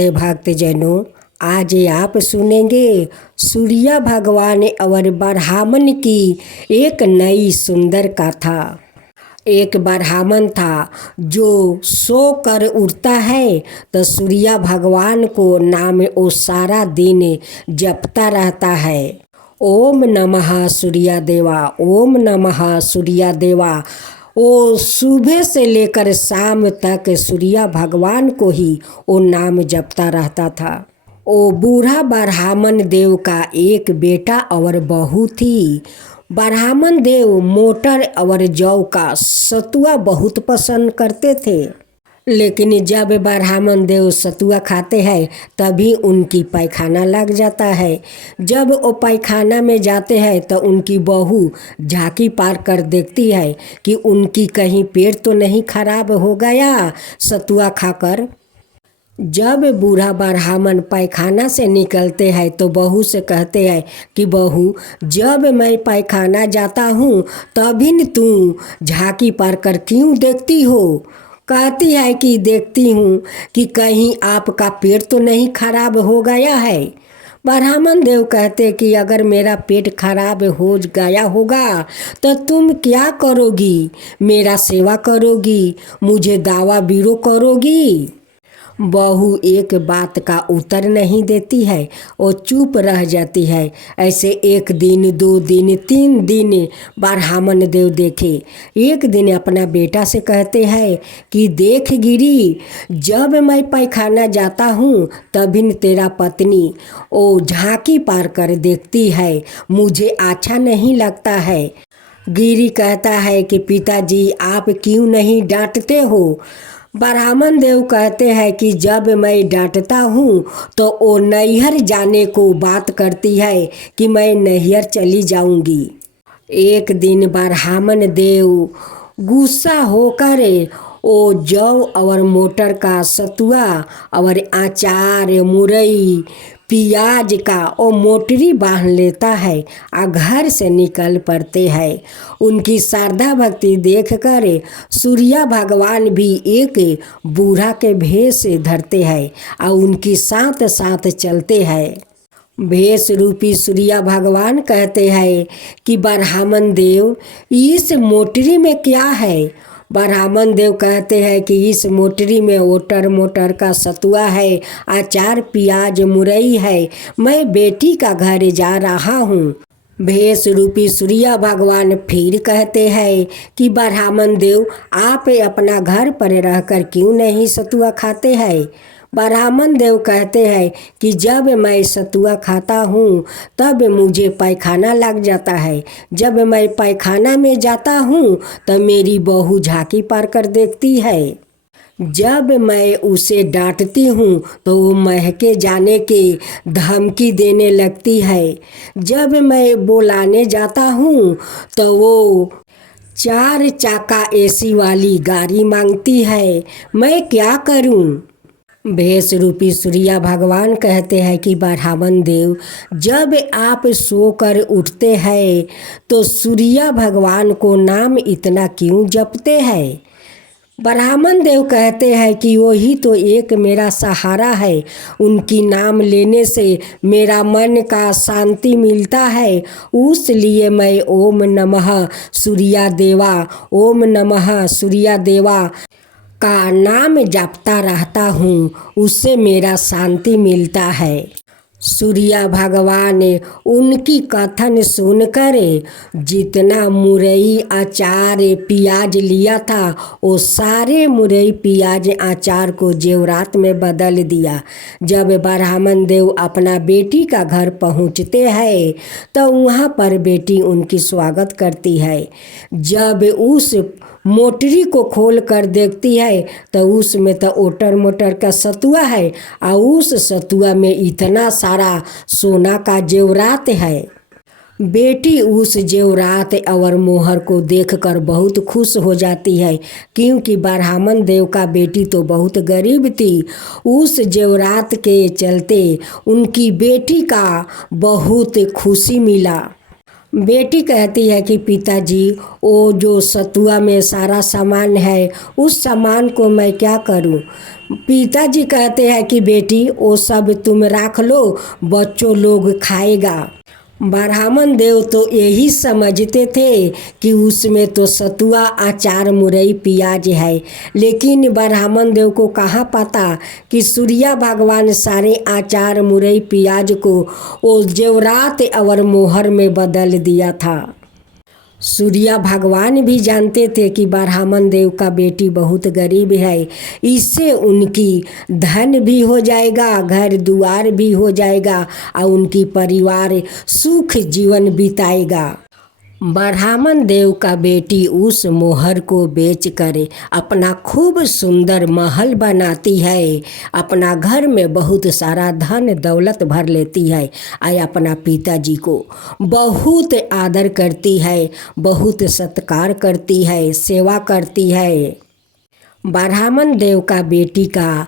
राधे भक्तजनों, आज आप सुनेंगे सूर्या भगवान और ब्राह्मण की एक नई सुंदर कथा। एक ब्राह्मण था जो सो कर उठता है तो सूर्या भगवान को नाम वो सारा दिन जपता रहता है। ओम नमः सूर्या देवा, ओम नमः सूर्या देवा। वो सुबह से लेकर शाम तक सूर्या भगवान को ही वो नाम जपता रहता था। वो बूढ़ा ब्राह्मण देव का एक बेटा और बहू थी। ब्राह्मण देव मोटर और जौ का सतुआ बहुत पसंद करते थे, लेकिन जब ब्राह्मण देव सतुआ खाते हैं तभी उनकी पैखाना लग जाता है। जब वो पैखाना में जाते हैं तो उनकी बहू झांकी पार कर देखती है कि उनकी कहीं पेट तो नहीं खराब हो गया सतुआ खाकर। जब बूढ़ा ब्राह्मण पैखाना से निकलते हैं तो बहू से कहते हैं कि बहू, जब मैं पैखाना जाता हूँ तभी न तू झांकी पार कर क्यों देखती हो? कहती है कि देखती हूँ कि कहीं आपका पेट तो नहीं खराब हो गया है। ब्राह्मण देव कहते कि अगर मेरा पेट खराब हो गया होगा तो तुम क्या करोगी? मेरा सेवा करोगी, मुझे दावा बीरो करोगी? बहू एक बात का उत्तर नहीं देती है, वो चुप रह जाती है। ऐसे एक दिन, 2 दिन, 3 दिन ब्राह्मण देव देखे। एक दिन अपना बेटा से कहते हैं कि देख गिरी, जब मैं पैखाना जाता हूँ तभी तेरा पत्नी वो झांकी पार कर देखती है, मुझे अच्छा नहीं लगता है। गिरी कहता है कि पिताजी आप क्यों नहीं डांटते हो? ब्राह्मण देव कहते हैं कि जब मैं डांटता हूँ तो वो नैहर जाने को बात करती है कि मैं नैहर चली जाऊँगी। एक दिन ब्राह्मण देव गुस्सा होकर वो जौ और मोटर का सतुआ और अचार, मुरई, पियाज का वो मोटरी बांध लेता है और घर से निकल पड़ते हैं। उनकी श्रद्धा भक्ति देखकर सूर्या भगवान भी एक बूढ़ा के भेष धरते हैं और उनकी साथ साथ चलते हैं। भेष रूपी सूर्या भगवान कहते हैं कि ब्राह्मण देव, इस मोटरी में क्या है? ब्राह्मण देव कहते हैं कि इस मोटरी में ओटर मोटर का सतुआ है, अचार, पियाज, मुरई है। मैं बेटी का घर जा रहा हूँ। भेष रूपी सूर्या भगवान फिर कहते हैं कि ब्राह्मण देव आप अपना घर पर रहकर क्यों नहीं सतुआ खाते हैं? ब्राह्मण देव कहते हैं कि जब मैं सतुआ खाता हूँ तब मुझे पैखाना लग जाता है। जब मैं पैखाना में जाता हूँ तो मेरी बहू झांकी पार कर देखती है। जब मैं उसे डांटती हूँ तो वो महके जाने के धमकी देने लगती है। जब मैं बुलाने जाता हूँ तो वो 4 चाका एसी वाली गाड़ी मांगती है। मैं क्या करूँ? भेष रूपी सूर्या भगवान कहते हैं कि ब्राह्मण देव, जब आप सोकर उठते हैं तो सूर्या भगवान को नाम इतना क्यों जपते हैं? ब्राह्मण देव कहते हैं कि वही तो एक मेरा सहारा है। उनकी नाम लेने से मेरा मन का शांति मिलता है, इसलिए मैं ओम नमः सूर्या देवा, ओम नमः सूर्या देवा का नाम जपता रहता हूँ, उससे मेरा शांति मिलता है। सूर्या भगवान उनकी कथन सुनकर जितना मुरई, अचार, पियाज लिया था वो सारे मुरई, पियाज, अचार को जेवरात में बदल दिया। जब ब्राह्मण देव अपना बेटी का घर पहुँचते हैं तो वहाँ पर बेटी उनकी स्वागत करती है। जब उस मोटरी को खोल कर देखती है तो उसमें तो ओटर मोटर का सतुआ है और उस सतुआ में इतना सारा सोना का जेवरात है। बेटी उस जेवरात और मोहर को देखकर बहुत खुश हो जाती है, क्योंकि ब्राह्मण देव का बेटी तो बहुत गरीब थी। उस जेवरात के चलते उनकी बेटी का बहुत खुशी मिला। बेटी कहती है कि पिताजी, वो जो सतुआ में सारा सामान है उस सामान को मैं क्या करूं। पिताजी कहते हैं कि बेटी, वो सब तुम रख लो, बच्चों लोग खाएगा। ब्राह्मण देव तो यही समझते थे कि उसमें तो सतुआ, अचार, मुरई, प्याज है, लेकिन ब्राह्मण देव को कहाँ पता कि सूर्य भगवान सारे अचार, मुरई, प्याज को वो जेवरात और मोहर में बदल दिया था। सूर्य भगवान भी जानते थे कि ब्राह्मण देव का बेटी बहुत गरीब है, इससे उनकी धन भी हो जाएगा, घर दुआर भी हो जाएगा और उनकी परिवार सुख जीवन बिताएगा। ब्राह्मण देव का बेटी उस मोहर को बेच कर अपना खूब सुंदर महल बनाती है, अपना घर में बहुत सारा धन दौलत भर लेती है और अपना पिताजी को बहुत आदर करती है, बहुत सत्कार करती है, सेवा करती है। ब्राह्मण देव का बेटी का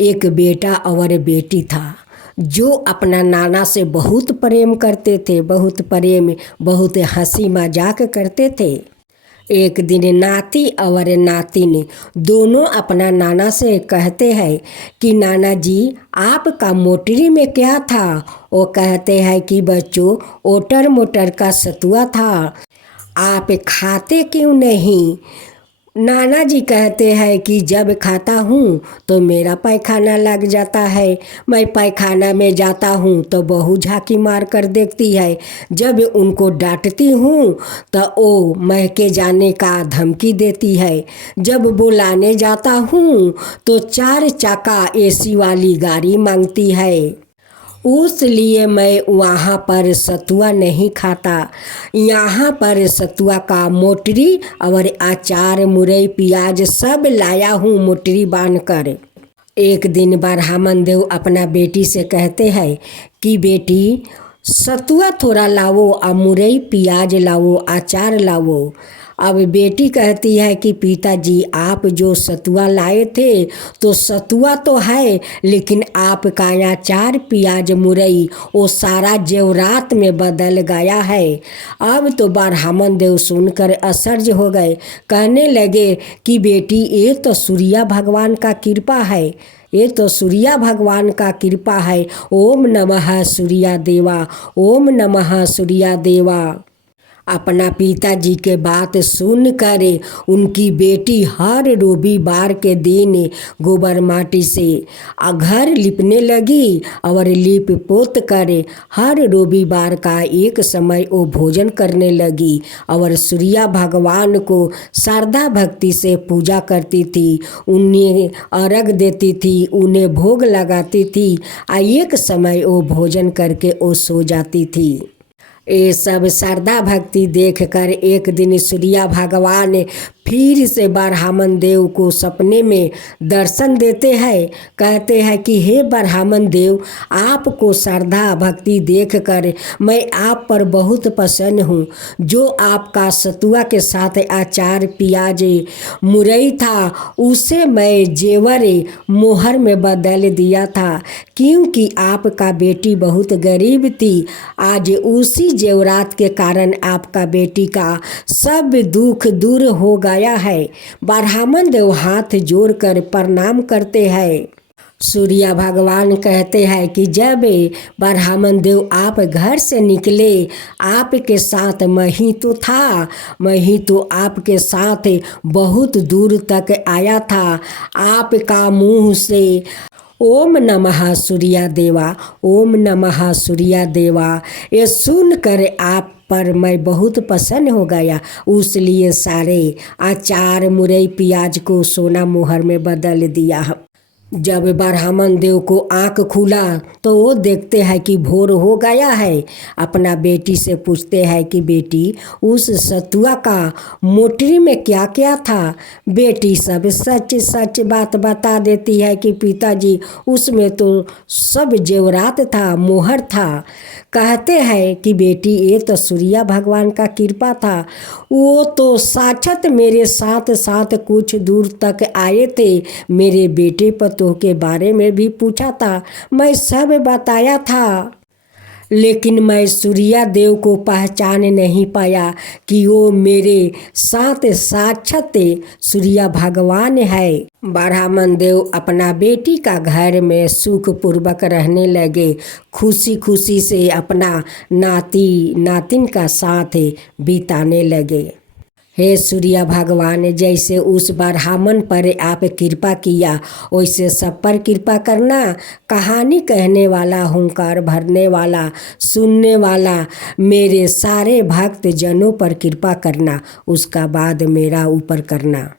एक बेटा और बेटी था जो अपना नाना से बहुत प्रेम करते थे, बहुत प्रेम, बहुत हंसी मजाक करते थे। एक दिन नाती और नातिन दोनों अपना नाना से कहते हैं कि नाना जी, आपका मोटरी में क्या था। वो कहते हैं कि बच्चों, ओटर मोटर का सतुआ था, आप खाते क्यों नहीं। नाना जी कहते हैं कि जब खाता हूँ तो मेरा पैखाना लग जाता है, मैं पैखाना में जाता हूँ तो बहू झांकी मार कर देखती है, जब उनको डांटती हूँ तो वो महके जाने का धमकी देती है, जब बुलाने जाता हूँ तो 4 चक्का एसी वाली गाड़ी मांगती है। उसलिए मैं वहाँ पर सतुआ नहीं खाता, यहाँ पर सतुआ का मोटरी और अचार, मुरई, प्याज सब लाया हूँ मोटरी बांध कर। एक दिन ब्राह्मण देव अपना बेटी से कहते हैं कि बेटी, सतुआ थोड़ा लाओ और मुरई, प्याज लाओ, अचार लाओ। अब बेटी कहती है कि पिताजी, आप जो सतुआ लाए थे तो सतुआ तो है, लेकिन आपका अचार, प्याज, मुरई वो सारा जेवरात में बदल गया है। अब तो ब्राह्मण देव सुनकर आश्चर्य हो गए, कहने लगे कि बेटी, ये तो सूर्य भगवान का कृपा है, ये तो सूर्य भगवान का कृपा है। ओम नमः सूर्य देवा, ओम नमः सूर्य देवा। अपना पिताजी के बात सुनकर उनकी बेटी हर रविवार के दिन गोबर माटी से घर लिपने लगी और लिप पोत कर हर रविवार का एक समय वो भोजन करने लगी और सूर्य भगवान को श्रद्धा भक्ति से पूजा करती थी, उन्हें अर्घ देती थी, उन्हें भोग लगाती थी और एक समय वो भोजन करके वो सो जाती थी। ये सब श्रद्धा भक्ति देखकर एक दिन सूर्य भगवान फिर से ब्राह्मण देव को सपने में दर्शन देते हैं। कहते हैं कि हे ब्राह्मण देव, आपको श्रद्धा भक्ति देखकर मैं आप पर बहुत प्रसन्न हूँ। जो आपका सतुआ के साथ अचार, प्याज, मुरई था उसे मैं जेवर मोहर में बदल दिया था, क्योंकि आपका बेटी बहुत गरीब थी। आज उसी जेवरात के कारण आपका बेटी का सब दुख दूर हो गया है। ब्राह्मण देव हाथ जोड़कर प्रणाम करते हैं। सूर्य भगवान कहते हैं कि जब ब्राह्मण देव आप घर से निकले, आपके साथ मैं ही तो था, मैं ही तो आपके साथ बहुत दूर तक आया था। आपका मुँह से ओम नमः सूर्य देवा, ओम नमः सूर्य देवा ये सुनकर आप पर मैं बहुत प्रसन्न हो गया। उसलिए सारे अचार, मुरई, प्याज को सोना मोहर में बदल दिया। जब ब्राह्मण देव को आँख खुला तो वो देखते हैं कि भोर हो गया है। अपना बेटी से पूछते हैं कि बेटी, उस सतुआ का मोटरी में क्या क्या था। बेटी सब सच सच बात बता देती है कि पिताजी, उसमें तो सब जेवरात था, मोहर था। कहते हैं कि बेटी, ये तो सूर्य भगवान का कृपा था, वो तो साक्षात मेरे साथ साथ कुछ दूर तक आए थे, मेरे बेटे पतोह के बारे में भी पूछा था, मैं सब बताया था। लेकिन मैं सूर्या देव को पहचान नहीं पाया कि वो मेरे साथ साक्षात सूर्या भगवान है। ब्राह्मण देव अपना बेटी का घर में सुखपूर्वक रहने लगे, खुशी खुशी से अपना नाती नातिन का साथ बिताने लगे। हे सूर्य भगवान, जैसे उस ब्राह्मण पर आप कृपा किया वैसे सब पर कृपा करना। कहानी कहने वाला, हुंकार भरने वाला, सुनने वाला मेरे सारे भक्त जनों पर कृपा करना, उसका बाद मेरा ऊपर करना।